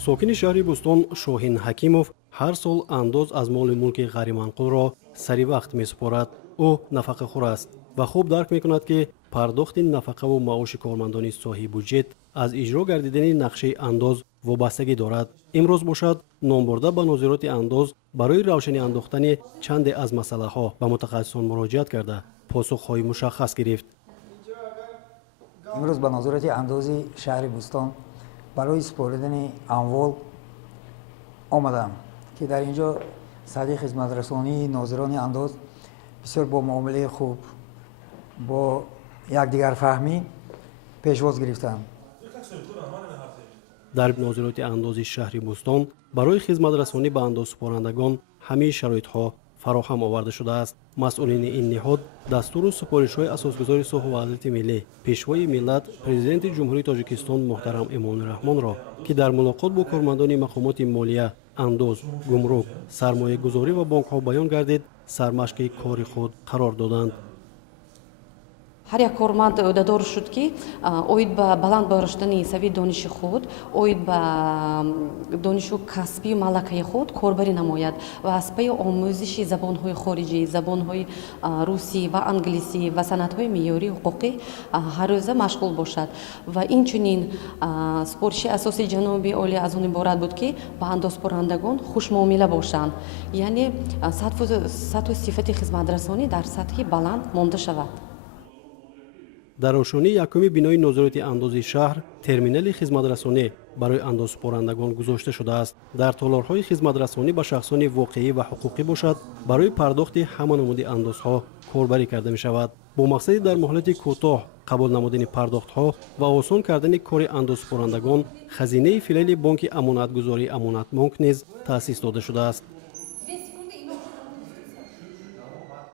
ساکن شهر بوستون شاهین حکیموف هر سال انداز از مال ملک غیرمنقول را سری وقت می‌سپارد. او نفقه خور است و خوب درک می‌کند که پرداخت نفقه و معاش کارمندان صاحب بودجه از اجرا گردیدن نقشه انداز وابستگی دارد. امروز باشد نام برده به نظارت انداز برای روشنی انداختن چند از مسئله‌ها به متخصصان مراجعت کرده پاسخ‌های مشخص گرفت. امروز به نظارت اندازی شهر بوستان برای سپردن اموال آمدم که در اینجا سطح خدمت رسانی ناظران انداز بسیار با معامله خوب با یکدیگر فهمی پیشواز گرفتند. در نظارت انداز شهر بوستان برای خدمت رسانی به انداز سپارندگان همه شرایط‌ها فراهم آورده شده است. مسئولین این نهاد دستور و سفارش‌های اساسگذار صلح و عدالت ملی پیشوای ملت پرزیدنت جمهوری تاجیکستان محترم امام‌الرحمن را که در ملاقات با کارمندان مقامات مالیه، انداز، گمرک، سرمایه‌گذاری و بانک‌ها بیان گردید سرمشق کار خود قرار دادند. هر یک کارمند عهده‌دار شد که اوید به بلند برداشتن سوی دانش خود، اوید به دانش و کسبی و ملکه خود کاربری نماید و از پی آموزش زبان‌های خارجی، زبان‌های روسی و انگلیسی و سندهای معیاری حقوقی هر روزه مشغول باشد و این چنین سپارش اساسی جناب عالی از آن عبارت بود که با اندازپرندگان خوش معامله باشند، یعنی سطح و صفت خدمت رسانی در سطح بلند مانده شود. در روشنی یکم بینای نظارت انداز شهر ترمینال خدمت رسانی برای اندازپرندگان گذاشته شده است. در تالارهای خدمت رسانی به شخصان واقعی و حقوقی باشد برای پرداخت همان نمود اندازها کاربری کرده می شود با مقصد در مهلت کوتاه قبول نمودن پرداختها و آسان کردن کار اندازپرندگان. خزینه فیلال بانک امانتگذاری امانت بانک نیز تأسیس داده شده است.